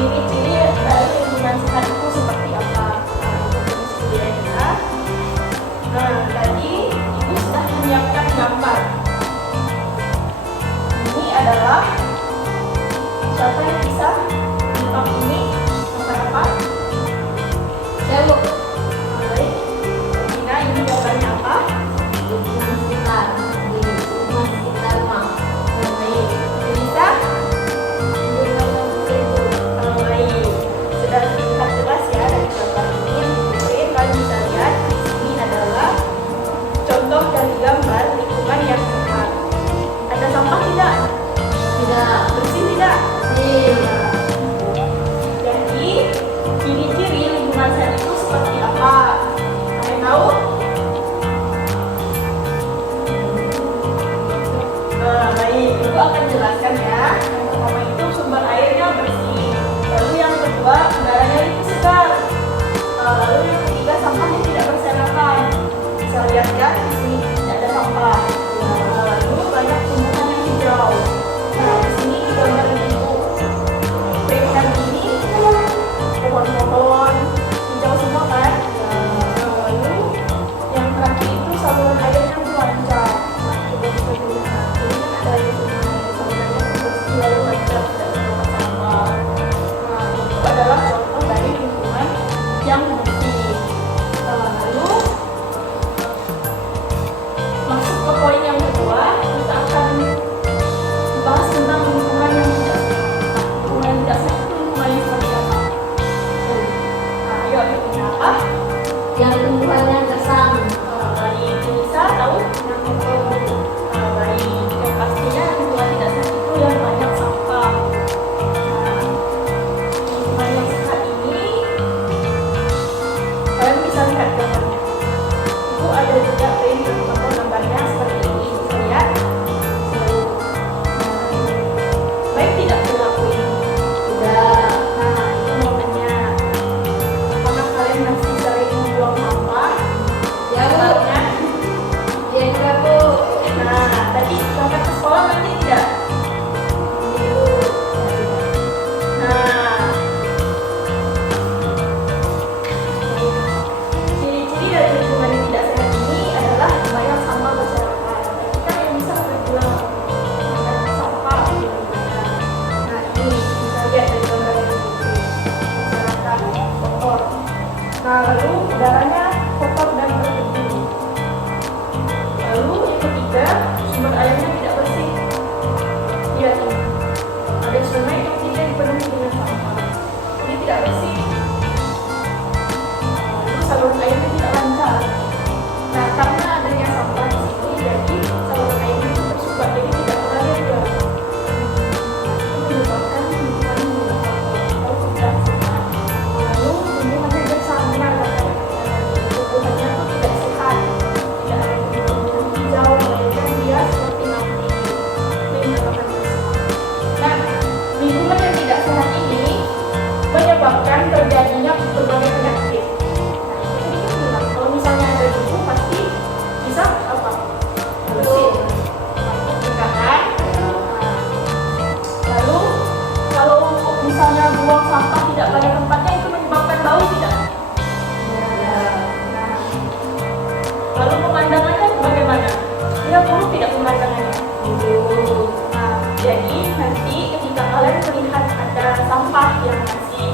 ciri-ciri dari lingkungan sehat itu seperti apa? Nah, tadi Ibu sudah menyiapkan gambar. Ini adalah siapa yang bisa menebak ini gambar apa? Saya Bu. Baik. Dina, ini gambarnya apa? Lingkungan sekitar. Di lingkungan sekitar rumah. Baik. Bisa? Baik. Sudah terlihat jelas ya dari gambar ini. Mungkin kalian bisa lihat di sini adalah contoh dari gambar lingkungan yang sehat. Ada sampah tidak? Tidak. Bersih tidak? Iya. Jadi, ciri-ciri lingkungan sehat itu seperti apa? Kalian tahu? Baik, Ibu akan jelaskan ya. Yang pertama itu sumber airnya bersih. Lalu yang kedua, udaranya itu segar. Lalu yang ketiga, sampahnya tidak berserakan. Bisa lihat ya, di sini tidak ada sampah. Lalu banyak tumbuhan yang hijau. Nah, di sini di gambar Ibu berikan ini pohon-pohon hijau semua kan. Lalu yang terakhir itu saluran airnya lancar. Nah, coba bisa dilihat. Ini kan ada di sini salurannya bersih lalu lancar, tidak terdapat sampah. Nah, itu adalah contoh dari lingkungan yang bersih. Lalu masuk ke poin yang kedua, kita akan bahas tentang lingkungan yang tidak sehat. Lingkungan yang tidak sehat itu lingkungan yang seperti apa? Nah, ayo lingkungan apa? Yang tumbuhannya gersang. Baik, bisa tahu yang itu? Baik, yang pastinya lingkungan tidak sehat itu yang banyak sampah. Nah, lingkungan yang sehat ini kalian bisa lihat gambarnya. Itu ada juga print contoh gambarnya seperti ini. Bisa lihat? Baik tidak perilaku ini? Tidak. Nah, itu momennya. Apakah kalian masih sering membuang sampah? Ya Bu. Soalnya, Ya juga Bu. nah, tadi berangkat ke sekolah nanti tidak? Nah, ciri-ciri dari lingkungan yang tidak sehat ini adalah banyak sampah berserakan. Kita yang bisa berjuang dengan sampah di lingkungan. Nah, ini bisa lihat dari gambar yang berserakan, kotor. Nah, lalu udaranya kotor dan berdebu. Lalu yang ketiga, sumber airnya tidak bersih. Lihat ini, ada sungai yang tidak dipenuhi dengan sampah. Ini tidak bersih. Lalu saluran airnya tidak lancar. Nah, karena adanya sampah di sini, jadi saluran airnya itu tersumbat, jadi tidak mengalir ke. Itu menyebabkan lingkungan yang atau tidak sehat. Lalu tumbuhannya gersang, benar kata tumbuhannya itu tidak sehat, tidak ada tumbuhan hijau, melainkan dia seperti mati. Ini menyebabkan gersang. Nah, lingkungan yang tidak sehat ini menyebabkan terjadinya berbagai penyakit. Nah, itu tadi kan bilang, kalau misalnya ada debu pasti bisa apa? Bersin. Enggak kan? Nah, lalu kalau misalnya buang sampah tidak pada tempatnya itu menyebabkan bau tidak? Nah, lalu pemandangannya bagaimana? Dia buruk tidak pemandangannya? Nah, jadi nanti ketika kalian melihat ada sampah yang masih